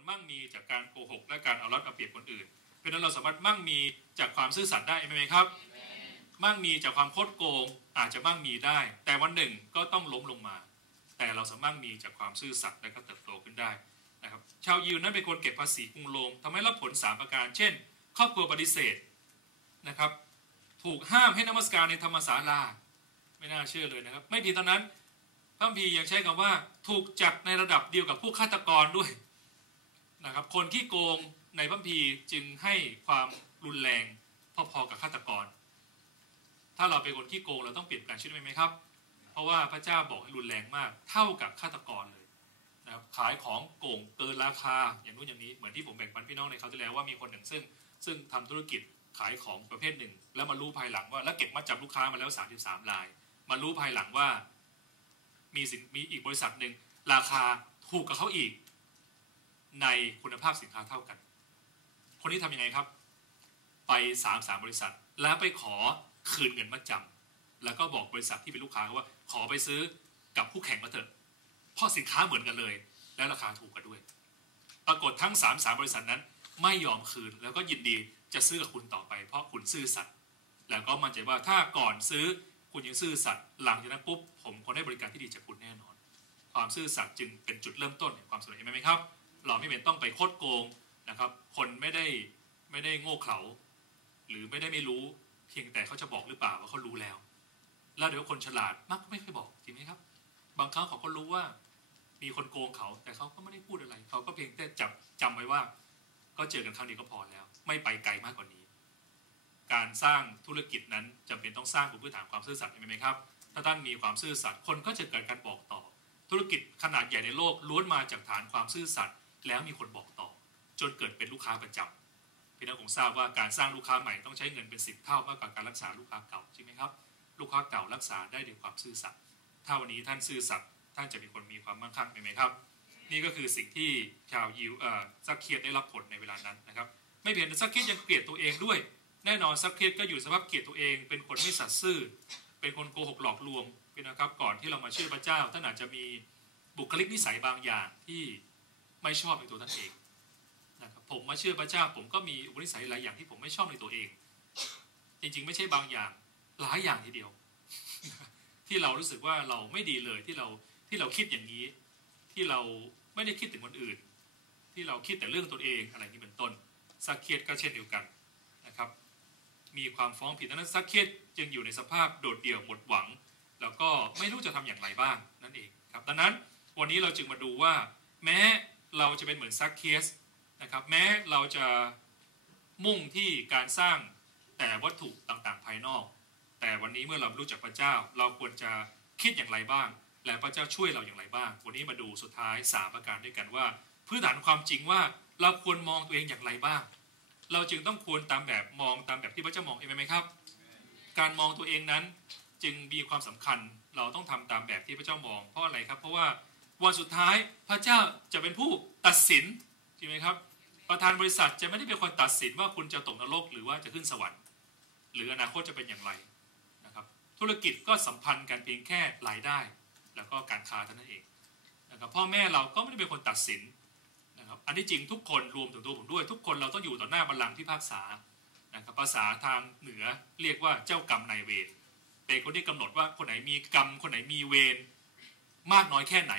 มันมั่งมีจากการโกหกและการเอารัดเอาเปรียบคนอื่น เพราะฉะนั้นเราสามารถมั่งมีจากความซื่อสัตย์ได้ไหมครับ มั่งมีจากความโคดโกงอาจจะมั่งมีได้ แต่วันหนึ่งก็ต้องล้มลงมา แต่เราสามารถมีจากความซื่อสัตย์และก็เติบโตขึ้นได้นะครับชาวยิวนั้นเป็นคนเก็บภาษีกรุงโรมทำให้รับผลสามประการ เช่น ครอบครัวปฏิเสธนะครับถูกห้ามให้นมัสการในธรรมศาลา ไม่น่าเชื่อเลยนะครับ ไม่เพียงเท่านั้นพระคัมภียังใช้คำว่าถูกจัดในระดับเดียวกับผู้ฆาตกรด้วย นะครับคนที่โกงในพัมภีจึงให้ความรุนแรงพอๆกับฆาตกร ถ้าเราเป็นคนที่โกงเราต้องเปลี่ยนแปลงชีวิตไหมครับ เพราะว่าพระเจ้าบอกให้รุนแรงมาก เท่ากับฆาตกรเลยนะครับขายของโกงเกินราคาอย่างนู้นอย่างนี้เหมือนที่ผมแบ่งปันพี่น้องในคราที่แล้วว่ามีคนหนึ่งซึ่ง ซึ่งทำธุรกิจขายของประเภทหนึ่ง แล้วมารู้ภายหลังว่าแล้วเก็บมาจำลูกค้ามาแล้ว 33ราย มารู้ภายหลังว่า มีสินมีอีกบริษัทหนึ่งราคาถูกกับเขาอีก ในคุณภาพสินค้าเท่ากัน คนนี้ทำยังไงครับ ไปสามสามบริษัท แล้วไปขอคืนเงินมาจำแล้วก็บอกบริษัทที่เป็นลูกค้าว่า ขอไปซื้อกับคู่แข่งมาเถอะเพราะสินค้าเหมือนกันเลย และราคาถูกกันด้วย ปรากฏทั้งสามสามบริษัทนั้น ไม่ยอมคืนแล้วก็ยินดีจะซื้อกับคุณต่อไป เพราะคุณซื่อสัตย์แล้วก็มั่นใจว่าถ้าก่อนซื้อคุณยังซื่อสัตย์หลังจากนั้นปุ๊บผมคนได้บริการที่ดีจากคุณแน่นอน ความซื่อสัตย์จึงเป็นจุดเริ่มต้นแห่งความสำเร็จเห็นไหมครับ เราไม่เป็นต้องไปโคดโกงนะครับ คนไม่ได้ไม่ได้โง่เขลาหรือไม่ได้ไม่รู้เพียงแต่เขาจะบอกหรือเปล่าว่าเขารู้แล้ว แล้วเดี๋ยวคนฉลาดมักไม่เคยบอกจริงไหมครับ บางครั้งเขาก็รู้ว่า มีคนโกงเขาแต่เขาก็ไม่ได้พูดอะไร เขาก็เพียงแต่จับจำไว้ว่า ก็เจอกันครั้งนี้ก็พอแล้ว ไม่ไปไกลมากกว่านี้ การสร้างธุรกิจนั้นจำเป็นต้องสร้างบนพื้นฐานความซื่อสัตย์ใช่ไหมครับ ถ้าท่านมีความซื่อสัตย์คนก็จะเกิดการบอกต่อ ธุรกิจขนาดใหญ่ในโลกล้วนมาจากฐานความซื่อสัตย์ แล้วมีคนบอกต่อ จนเกิดเป็นลูกค้าประจำพี่น้องคงทราบว่าการสร้างลูกค้าใหม่ต้องใช้เงินเป็นสิบเท่ามากกว่าการรักษาลูกค้าเก่าใช่ไหมครับลูกค้าเก่ารักษาได้ด้วยความซื่อสัตย์ถ้าวันนี้ท่านซื่อสัตย์ท่านจะเป็นคนมีความมั่งคั่งไหมครับ นี่ก็คือสิ่งที่ชาวยิวเอ่อซักเคียดได้รับผลในเวลานั้นนะครับ ไม่เพียงแต่ซักเคียดยังเกลียดตัวเองด้วย แน่นอนซักเคียดก็อยู่สภาพเกลียดตัวเอง เป็นคนไม่สัตย์ซื่อ เป็นคนโกหกหลอกลวงนนะครับก่อนที่เรามาเชื่อพระเจ้าท่านอาจจะมีบุคลิกนิสัยบางอย่างที่ ไม่ชอบในตัวท่านเองนะครับผมมาเชื่อพระเจ้า ผมก็มีอุปนิสัยหลายอย่างที่ผมไม่ชอบในตัวเอง จริงๆ ไม่ใช่บางอย่างหลายอย่างทีเดียว ที่เรารู้สึกว่าเราไม่ดีเลยที่เราที่เราคิดอย่างนี้ ที่เราไม่ได้คิดถึงคนอื่น ที่เราคิดแต่เรื่องตัวเองอะไรนี้เป็นต้นซักเคียดก็เช่นเดียวกันนะครับ มีความฟ้องผิดนั้นซักเคียดจึงอยู่ในสภาพโดดเดี่ยวหมดหวัง แล้วก็ไม่รู้จะทำอย่างไรบ้างนั่นเองครับดังนั้นวันนี้เราจึงมาดูว่า แม้ เราจะเป็นเหมือนซักเคสนะครับแม้เราจะมุ่งที่การสร้างแต่วัตถุต่างๆ ภายนอก แต่วันนี้เมื่อเรารู้จักพระเจ้า เราควรจะคิดอย่างไรบ้าง และพระเจ้าช่วยเราอย่างไรบ้าง วันนี้มาดูสุดท้ายสามประการด้วยกันว่า พื้นฐานความจริงว่าเราควรมองตัวเองอย่างไรบ้าง เราจึงต้องควรตามแบบมองตามแบบที่พระเจ้ามองเองไหมครับ การมองตัวเองนั้นจึงมีความสำคัญเราต้องทำตามแบบที่พระเจ้ามองเพราะอะไรครับ เพราะว่า วันสุดท้ายพระเจ้าจะเป็นผู้ตัดสินใช่ไหมครับ ประธานบริษัทจะไม่ได้เป็นคนตัดสินว่าคุณจะตกนรกหรือว่าจะขึ้นสวรรค์ หรืออนาคตจะเป็นอย่างไรนะครับ ธุรกิจก็สัมพันธ์กันเพียงแค่รายได้ แล้วก็การค้าเท่านั้นเองนะครับพ่อแม่เราก็ไม่ได้เป็นคนตัดสินนะครับอันที่จริงทุกคนรวมถึงตัวผมด้วย ทุกคนเราต้องอยู่ต่อหน้าบัลลังก์พิพากษานะครับภาษาทางเหนือเรียกว่าเจ้ากรรมนายเวรเป็นคนที่กำหนดว่าคนไหนมีกรรมคนไหนมีเวรมากน้อยแค่ไหน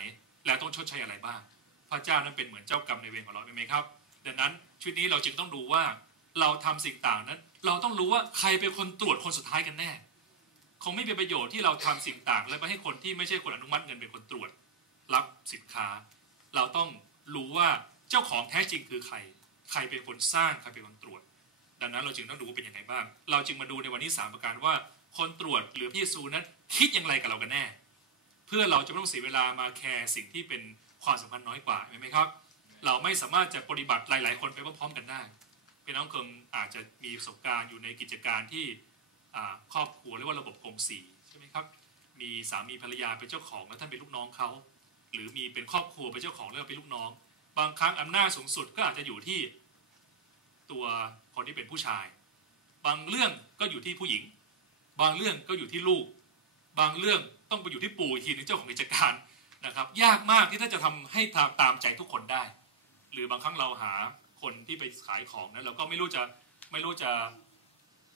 แล้วต้องชดใช้อะไรบ้าง พระเจ้านั้นเป็นเหมือนเจ้ากรรมในเวรของเราไหมครับ ดังนั้นชุดนี้เราจึงต้องดูว่าเราทำสิ่งต่างนั้น เราต้องรู้ว่าใครเป็นคนตรวจคนสุดท้ายกันแน่ คงไม่เป็นประโยชน์ที่เราทำสิ่งต่าง แล้วไปให้คนที่ไม่ใช่คนอนุมัติเงินเป็นคนตรวจ รับสินค้า เราต้องรู้ว่าเจ้าของแท้จริงคือใคร ใครเป็นคนสร้างใครเป็นคนตรวจ ดังนั้นเราจึงต้องดูว่าเป็นยังไงบ้าง เราจึงมาดูในวันนี้สามประการว่าคนตรวจหรือพระเยซูนั้นคิดอย่างไรกับเรากันแน่ พื่อเราจะไม่ต้องเสียเวลามาแคร์สิ่งที่เป็นความสำคัญน้อยกว่าใช่ไหมครับ เราไม่สามารถจะปฏิบัติหลาย ๆ คนไปพร้อมๆกันได้พี่น้องคงอาจจะมีประสบการณ์อยู่ในกิจการที่ครอบครัวเรียกว่าระบบกรมสีใช่ไหมครับ มีสามีภรรยาเป็นเจ้าของแล้วท่านเป็นลูกน้องเขาหรือมีเป็นครอบครัวเป็นเจ้าของแล้วเป็นลูกน้อง บางครั้งอำนาจสูงสุดก็อาจจะอยู่ที่ตัวคนที่เป็นผู้ชาย บางเรื่องก็อยู่ที่ผู้หญิง บางเรื่องก็อยู่ที่ลูก บางเรื่องต้องไปอยู่ที่ปู่อีกทีนึงเจ้าของกิจการนะครับ ยากมากที่ท่าจะทำให้ตามใจทุกคนได้ หรือบางครั้งเราหาคนที่ไปขายของนั้นเราก็ไม่รู้จะไม่รู้จะ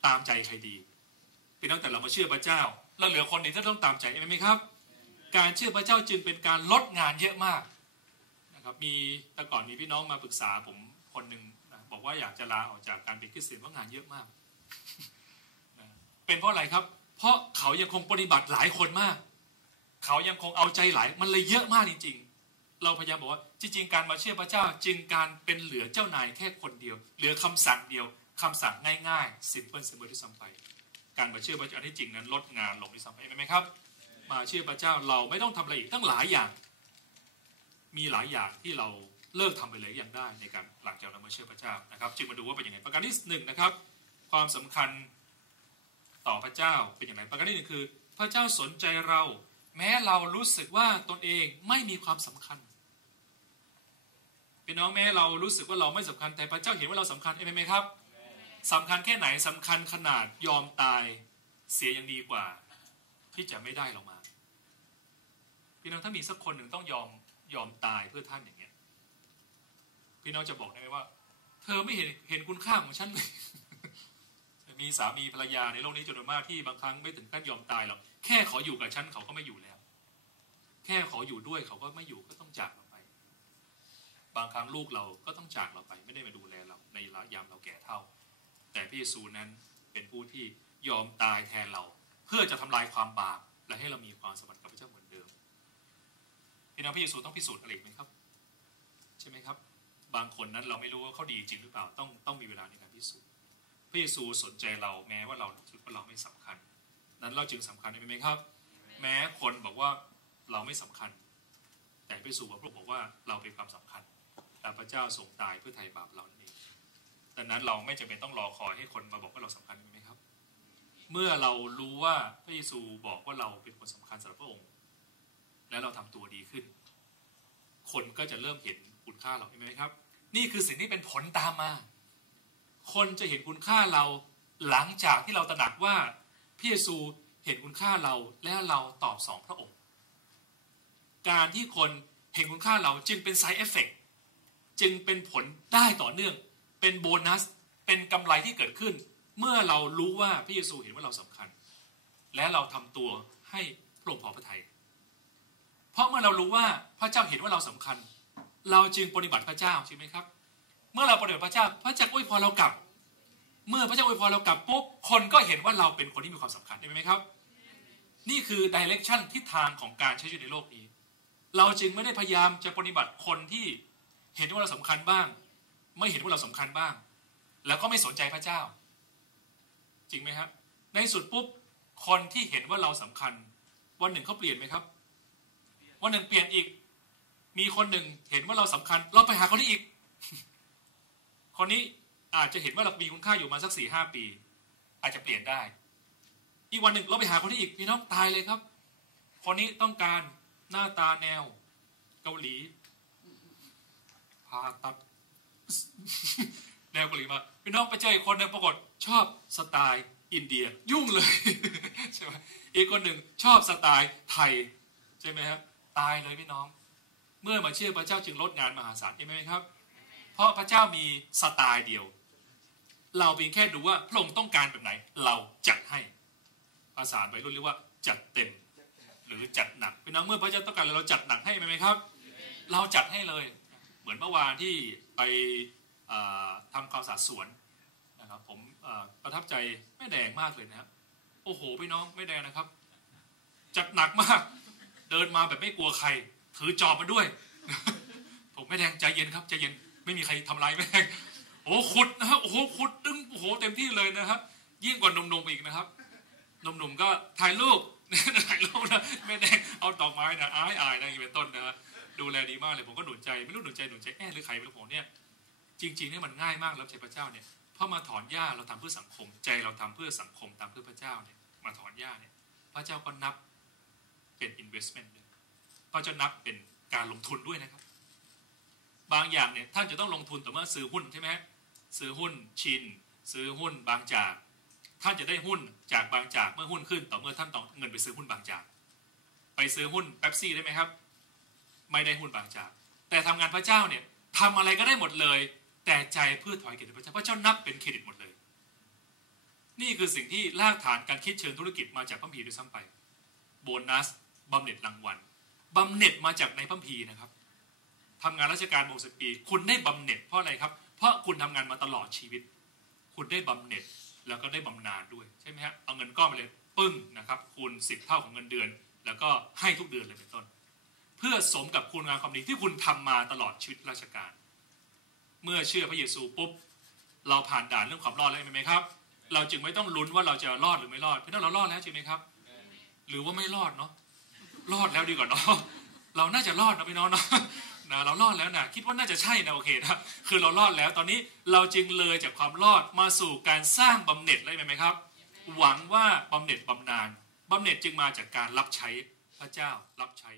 ตามใจใครดีพี่น้องแต่เรามาเชื่อพระเจ้าเราเหลือคนนี้ที่ต้องตามใจไหมครับ การเชื่อพระเจ้าจึงเป็นการลดงานเยอะมากนะครับมีแต่ก่อนมีพี่น้องมาปรึกษาผมคนหนึ่งนะบอกว่าอยากจะลาออกจากการเป็นคริสเตียนเพราะงานเยอะมากนะเป็นเพราะอะไรครับ เพราะเขายังคงปฏิบัติหลายคนมาก เขายังคงเอาใจหลายมันเลยเยอะมากจริง ๆ เราพยายามบอกว่าจริงๆการมาเชื่อพระเจ้าจึงการเป็นเหลือเจ้านายแค่คนเดียว เหลือคำสั่งเดียวคำสั่งง่ายๆสิบเปิลสิมเสมอที่ซ้ำไป การมาเชื่อพระเจ้าที่จริงนั้นลดงานลงที่ซ้ำไปไหมครับ มาเชื่อพระเจ้าเราไม่ต้องทำอะไรอีกตั้งหลายอย่าง มีหลายอย่างที่เราเลิกทำไปเลยอย่างได้ในการหลังจากเรามาเชื่อพระเจ้านะครับ จึงมาดูว่าเป็นยังไงประการที่หนึ่งนะครับ ความสำคัญ ต่อพระเจ้าเป็นอย่างไรประการที่หนึ่งคือ พระเจ้าสนใจเรา แม้เรารู้สึกว่าตนเองไม่มีความสำคัญพี่น้องแม้เรารู้สึกว่าเราไม่สำคัญแต่พระเจ้าเห็นว่าเราสำคัญเองไหมครับสำคัญแค่ไหนสำคัญขนาดยอมตายเสียยังดีกว่า ที่จะไม่ได้เรามาพี่น้องถ้ามีสักคนหนึ่งต้องยอมยอมตายเพื่อท่านอย่างเงี้ยพี่น้องจะบอกได้ไหมว่า เธอไม่เห็นเห็นคุณค่าของฉันเลย มีสามีภรรยาในโลกนี้จำนวนมากที่บางครั้งไม่ถึงขั้นยอมตายหรอกแค่ขออยู่กับฉันเขาก็ไม่อยู่แล้ว แค่ขออยู่ด้วยเขาก็ไม่อยู่ก็ต้องจากเราไป บางครั้งลูกเราก็ต้องจากเราไป ไม่ได้มาดูแลเราในระยามเราแก่เท่า แต่พระเยซูนั้นเป็นผู้ที่ยอมตายแทนเรา เพื่อจะทำลายความบาปและให้เรามีความสมพันธ์กับพระเจ้าเหมือนเดิมพี่น้องพระเยซูต้องพิสูจน์อะไรไหมครับ ใช่ไหมครับ บางคนนั้นเราไม่รู้ว่าเขาดีจริงหรือเปล่าต้องต้องมีเวลาในการพิสูจน์ ระเยซูสนใจเราแม้ว่าเราถือว่าเราไม่สำคัญ นั้นเราจึงสำคัญใช่ไหมครับ แม้คนบอกว่าเราไม่สำคัญ แต่พระเยซูบอกว่าเราเป็นความสำคัญแต่พระเจ้าทรงตายเพื่อไถ่บาปเรานั่นเองดังนั้นเราไม่จำเป็นต้องรอคอยให้คนมาบอกว่าเราสำคัญใช่ไหมครับ เมื่อเรารู้ว่าพระเยซูบอกว่าเราเป็นคนสำคัญสำหรับพระองค์ และเราทำตัวดีขึ้น คนก็จะเริ่มเห็นคุณค่าเราใช่ไหมครับ นี่คือสิ่งที่เป็นผลตามมา คนจะเห็นคุณค่าเราหลังจากที่เราตระหนักว่าพระเยซูเห็นคุณค่าเราและเราตอบสองพระองค์ การที่คนเห็นคุณค่าเราจึงเป็นไซเอฟเฟกจึงเป็นผลได้ต่อเนื่อง เป็นโบนัส เป็นกำไรที่เกิดขึ้น เมื่อเรารู้ว่าพระเยซูเห็นว่าเราสำคัญ และเราทำตัวให้พระองค์พอพระทัยเพราะเมื่อเรารู้ว่าพระเจ้าเห็นว่าเราสำคัญ เราจึงปฏิบัติพระเจ้าใช่ไหมครับ เมื่อเราปฏิบัติพระเจ้า พระเจ้าอวยพรเรากลับ เมื่อพระเจ้าอวยพรเรากลับปุ๊บคนก็เห็นว่าเราเป็นคนที่มีความสำคัญใช่ไหมครับ นี่คือดิเรกชันทิศทางของการใช้ชีวิตในโลกนี้ เราจึงไม่ได้พยายามจะปฏิบัติคนที่เห็นว่าเราสำคัญบ้าง ไม่เห็นว่าเราสำคัญบ้าง แล้วก็ไม่สนใจพระเจ้า จริงไหมครับในสุดปุ๊บคนที่เห็นว่าเราสำคัญ วันหนึ่งเขาเปลี่ยนไหมครับ วันหนึ่งเปลี่ยนอีก มีคนหนึ่งเห็นว่าเราสำคัญ เราไปหาคนนี้อีก คนนี้อาจจะเห็นว่าเรามีคุณค่าอยู่มาสักสี่ห้าปี อาจจะเปลี่ยนได้ อีกวันหนึ่งเราไปหาคนนี้อีกพี่น้องตายเลยครับ คนนี้ต้องการหน้าตาแนว เกาหลีผ่าตัดแนวเกาหลีมาพี่น้องไปเจออีกคนหนึ่งปรากฏชอบสไตล์อินเดียยุ่งเลยใช่ไหมอีกคนหนึ่งชอบสไตล์ไทยใช่ไหมครับตายเลยพี่น้อง เมื่อมาเชื่อพระเจ้าจึงลดงานมหาศาลใช่ไหมครับ เพราะพระเจ้ามีสไตล์เดียว เราเพียงแค่ดูว่าพระองค์ต้องการแบบไหน เราจัดให้ภาษาไปรุ่นเรียกว่าจัดเต็ม หรือจัดหนักพี่น้องเมื่อพระเจ้าต้องการเราจัดหนักให้ไหมครับ เราจัดให้เลย เหมือนเมื่อวานที่ไปทำความสะอาดสวนนะครับ ผมประทับใจแม่แดงมากเลยนะครับ โอ้โหพี่น้องแม่แดงนะครับ จัดหนักมาก เดินมาแบบไม่กลัวใคร ถือจอบมาด้วย ผมแม่แดงใจเย็นครับใจเย็น ไม่มีใครทำร้ายแม่งโอ้ขุดนะครับโอ้โหขุดดึงโอ้โหเต็มที่เลยนะครับ ยิ่งกว่าหนุ่มๆอีกนะครับหนุ่มๆก็ถ่ายรูปถ่ายรูปนะแม่แดงเอาดอกไม้นะอายอายนะอย่างเป็นต้นนะดูแลดีมากเลยผมก็หนุนใจไม่รู้หนุนใจหนุนใจแอ่หรือใครไม่รู้ผมเนี่ยจริงๆเนี่ยมันง่ายมากรับใช้พระเจ้าเนี่ยพอมาถอนหญ้าเราทำเพื่อสังคม ใจเราทำเพื่อสังคมตามเพื่อพระเจ้าเนี่ยมาถอนหญ้าเนี่ยพระเจ้าก็นับเป็น investment ด้วยพระเจ้านับเป็นการลงทุนด้วยนะครับ บางอย่างเนี่ยท่านจะต้องลงทุนแต่เมื่อซื้อหุ้นใช่ไหมซื้อหุ้นชิน ซื้อหุ้นบางจาก ท่านจะได้หุ้นจากบางจากเมื่อหุ้นขึ้นต่อเมื่อท่านต้องเงินไปซื้อหุ้นบางจาก ไปซื้อหุ้นเป๊ปซี่ได้ไหมครับ ไม่ได้หุ้นบางจาก แต่ทำงานพระเจ้าเนี่ยทำอะไรก็ได้หมดเลย แต่ใจเพื่อถอยเกียรติพระเจ้าพระเจ้านับเป็นเครดิตหมดเลย นี่คือสิ่งที่รากฐานการคิดเชิงธุรกิจมาจากพระพีด้วยซ้ำไป โบนัสบำเหน็จรางวัลบำเหน็จมาจากในพระพีนะครับ ทำงานราชการหกสิบปี คุณได้บำเหน็จเพราะอะไรครับ เพราะคุณทำงานมาตลอดชีวิต คุณได้บำเหน็จแล้วก็ได้บำนาญด้วยใช่ไหมฮะเอาเงินก้อนไปเลยปึ้งนะครับคูณสิบเท่าของเงินเดือน แล้วก็ให้ทุกเดือนเลยเป็นต้น เพื่อสมกับคุณงานความดีที่คุณทำมาตลอดชีวิตราชการ เมื่อเชื่อพระเยซูปุ๊บเราผ่านด่านเรื่องความรอดแล้วใช่ไหมครับ เราจึงไม่ต้องลุ้นว่าเราจะรอดหรือไม่รอดเพราะเรารอดแล้วจริงไหมครับ หรือว่าไม่รอดเนาะรอดแล้วดีกว่าเนาะเราน่าจะรอดนะพี่น้องเนาะ นะเรารอดแล้วนะคิดว่าน่าจะใช่นะโอเคนะคือเรารอดแล้วตอนนี้เราจึงเลยจากความรอดมาสู่การสร้างบำเหน็จได้ไหมครับ หวังว่าบำเหน็จบำนาญบำเหน็จจึงมาจากการรับใช้พระเจ้ารับใช้